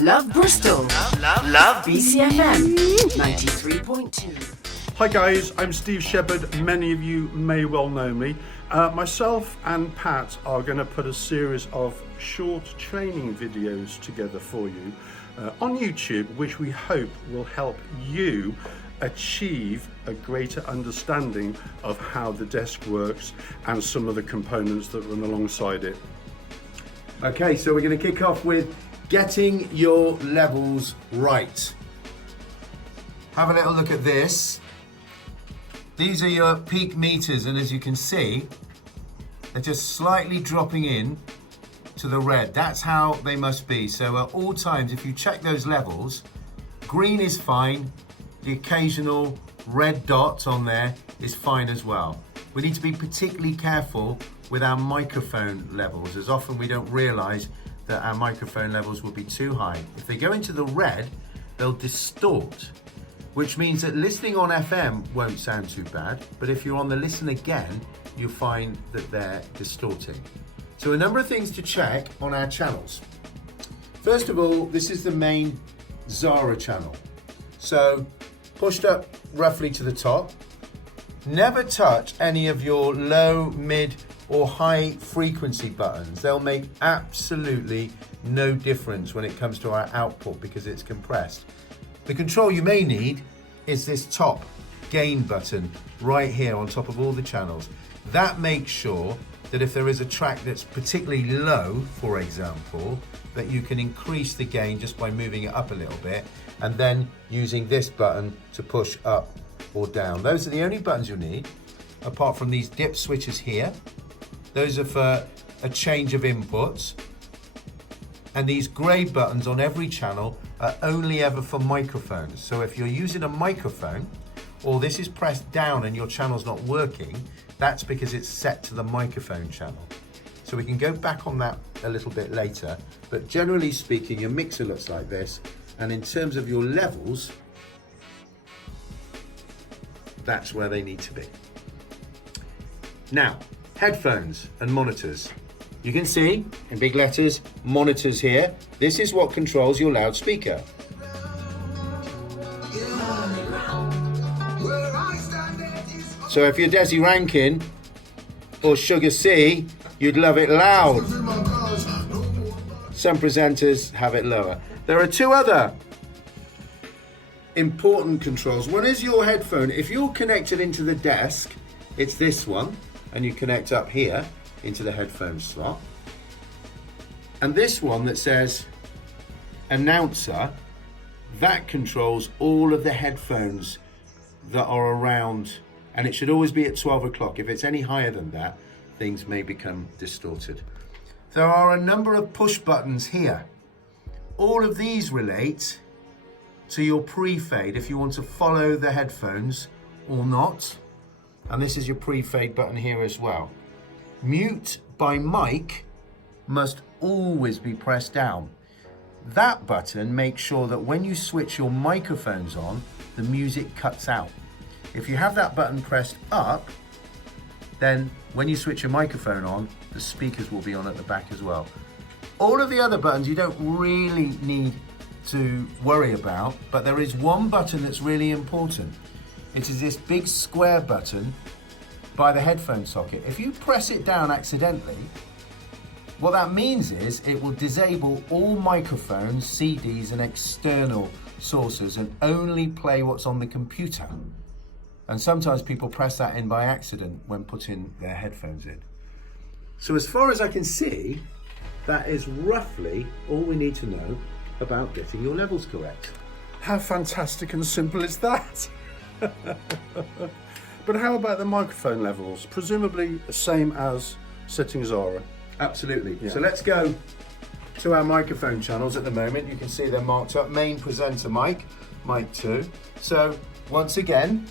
Love Bristol. Love BCfm 93.2. Hi guys, I'm Steve Shepherd. Many of you may well know me. Myself and Pat are going to put a series of short training videos together for you on YouTube, which we hope will help you achieve a greater understanding of how the desk works and some of the components that run alongside it. Okay, so we're going to kick off with getting your levels right. Have a little look at this. These are your peak meters, and as you can see, they're just slightly dropping in to the red. That's how they must be. So at all times, if you check those levels, green is fine. The occasional red dot on there is fine as well. We need to be particularly careful with our microphone levels, as often we don't realize that our microphone levels will be too high. If they go into the red, they'll distort, which means that listening on FM won't sound too bad, but if you're on the listen again, you'll find that they're distorting. So a number of things to check on our channels. First of all, this is the main Zara channel. So pushed up roughly to the top. Never touch any of your low, mid, or high frequency buttons. They'll make absolutely no difference when it comes to our output because it's compressed. The control you may need is this top gain button right here on top of all the channels. That makes sure that if there is a track that's particularly low, for example, that you can increase the gain just by moving it up a little bit and then using this button to push up or down. Those are the only buttons you'll need, apart from these dip switches here. Those are for a change of inputs. And these grey buttons on every channel are only ever for microphones. So if you're using a microphone, or this is pressed down and your channel's not working, that's because it's set to the microphone channel. So we can go back on that a little bit later, but generally speaking, your mixer looks like this. And in terms of your levels, that's where they need to be. Now, headphones and monitors. You can see in big letters, monitors here. This is what controls your loudspeaker. So if you're Desi Rankin or Sugar C, you'd love it loud. Some presenters have it lower. There are two other important controls. One is your headphone. If you're connected into the desk, it's this one, and you connect up here into the headphone slot. And this one that says announcer, that controls all of the headphones that are around, and it should always be at 12 o'clock. If it's any higher than that, things may become distorted. There are a number of push buttons here. All of these relate to your pre-fade, if you want to follow the headphones or not. And this is your pre-fade button here as well. Mute by mic must always be pressed down. That button makes sure that when you switch your microphones on, the music cuts out. If you have that button pressed up, then when you switch your microphone on, the speakers will be on at the back as well. All of the other buttons you don't really need to worry about, but there is one button that's really important. It is this big square button by the headphone socket. If you press it down accidentally, what that means is it will disable all microphones, CDs and external sources and only play what's on the computer. And sometimes people press that in by accident when putting their headphones in. So as far as I can see, that is roughly all we need to know about getting your levels correct. How fantastic and simple is that? But how about the microphone levels? Presumably the same as setting Zara. Absolutely. Yeah. So let's go to our microphone channels at the moment. You can see they're marked up. Main presenter mic, mic 2. So once again,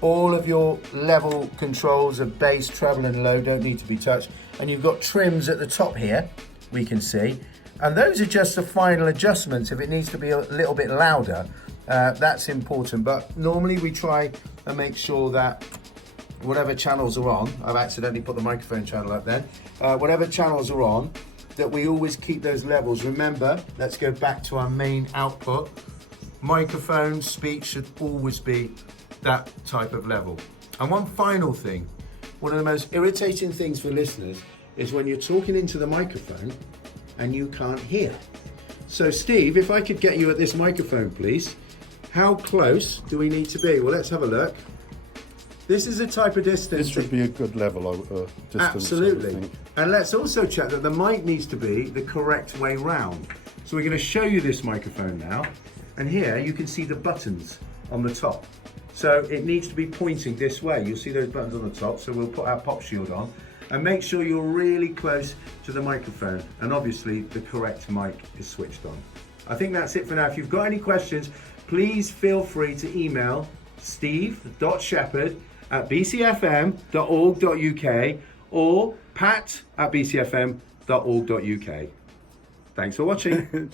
all of your level controls of bass, treble and low don't need to be touched. And you've got trims at the top here, we can see. And those are just the final adjustments. If it needs to be a little bit louder, that's important. But normally we try and make sure that whatever channels are on, I've accidentally put the microphone channel up then, whatever channels are on, that we always keep those levels. Remember, let's go back to our main output. Microphone speech should always be that type of level. And one final thing, one of the most irritating things for listeners is when you're talking into the microphone and you can't hear. So Steve, if I could get you at this microphone, please. How close do we need to be? Well, let's have a look. This is the type of distance. This should be a good level distance. Absolutely. I think. And let's also check that the mic needs to be the correct way round. So we're going to show you this microphone now. And here you can see the buttons on the top. So it needs to be pointing this way. You'll see those buttons on the top. So we'll put our pop shield on and make sure you're really close to the microphone. And obviously the correct mic is switched on. I think that's it for now. If you've got any questions, please feel free to email steve.shepherd@bcfm.org.uk or pat@bcfm.org.uk. Thanks for watching.